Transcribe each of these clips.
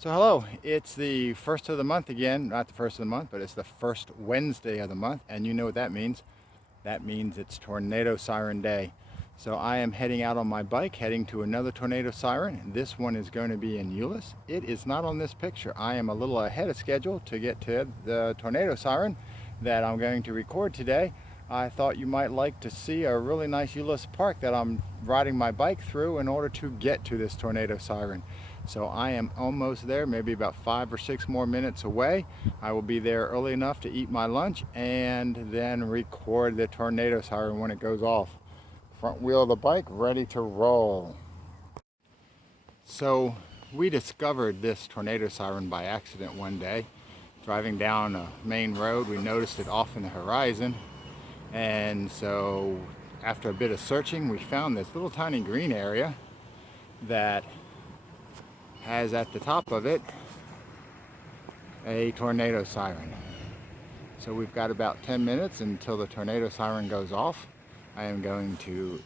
So hello, it's the first of the month again, not the first of the month, but it's the first Wednesday of the month, and you know what that means. That means it's Tornado Siren Day. So I am heading out on my bike, heading to another Tornado Siren. This one is going to be in Euless. It is not on this picture. I am a little ahead of schedule to get to the Tornado Siren that I'm going to record today. I thought you might like to see a really nice Euless park that I'm riding my bike through in order to get to this Tornado Siren. So I am almost there, maybe about 5 or 6 more minutes away. I will be there early enough to eat my lunch and then record the Tornado Siren when it goes off. Front wheel of the bike ready to roll. So we discovered this Tornado Siren by accident one day. Driving down a main road, we noticed it off in the horizon. And so after a bit of searching, we found this little tiny green area that has at the top of it a tornado siren. So we've got about 10 minutes until the tornado siren goes off. I am going to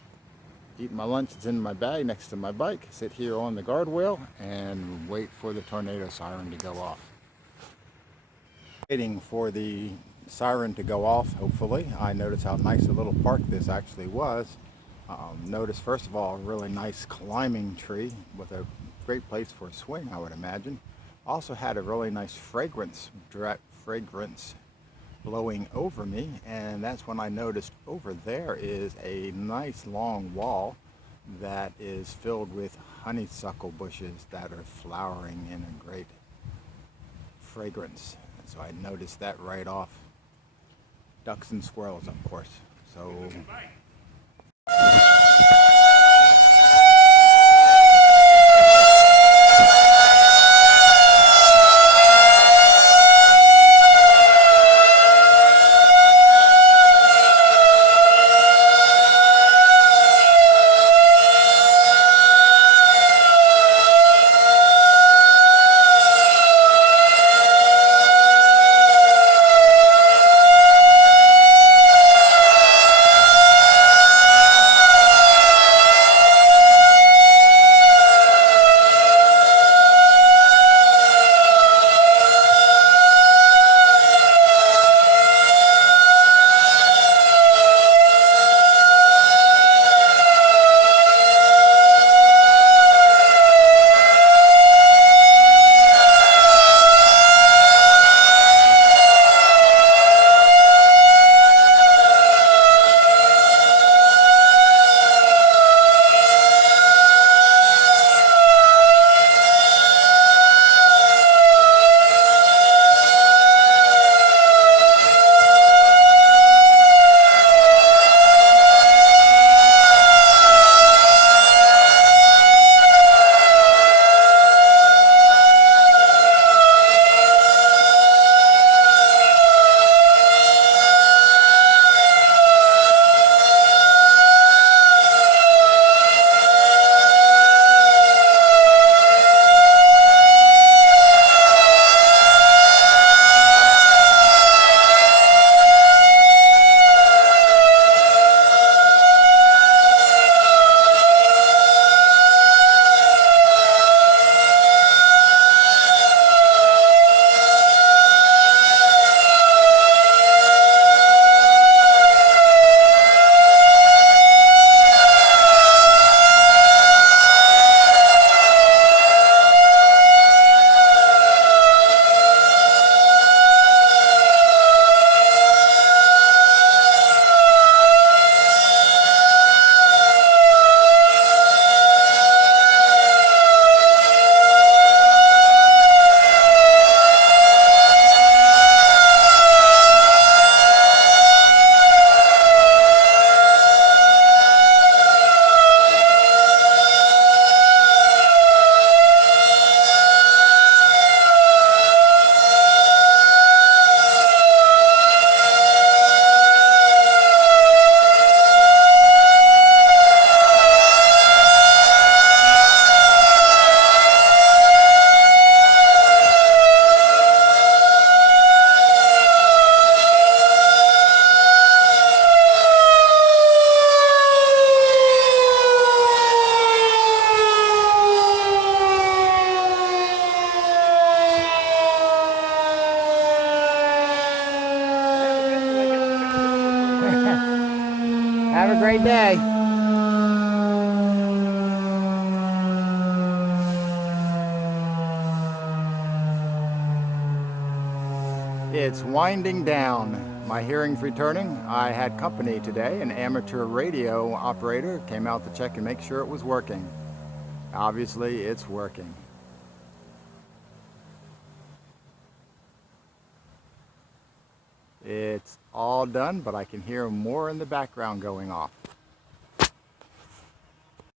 eat my lunch. It's in my bag next to my bike, sit here on the guardrail and wait for the tornado siren to go off. Waiting for the siren to go off, hopefully. I noticed how nice a little park this actually was. Notice first of all a really nice climbing tree with a great place for a swing, I would imagine. Also had a really nice fragrance blowing over me, and that's when I noticed over there is a nice long wall that is filled with honeysuckle bushes that are flowering in a great fragrance. And so I noticed that right off. Ducks and squirrels, of course. So great day. It's winding down. My hearing's returning. I had company today. An amateur radio operator came out to check and make sure it was working. Obviously, it's working. It's all done, but I can hear more in the background going off.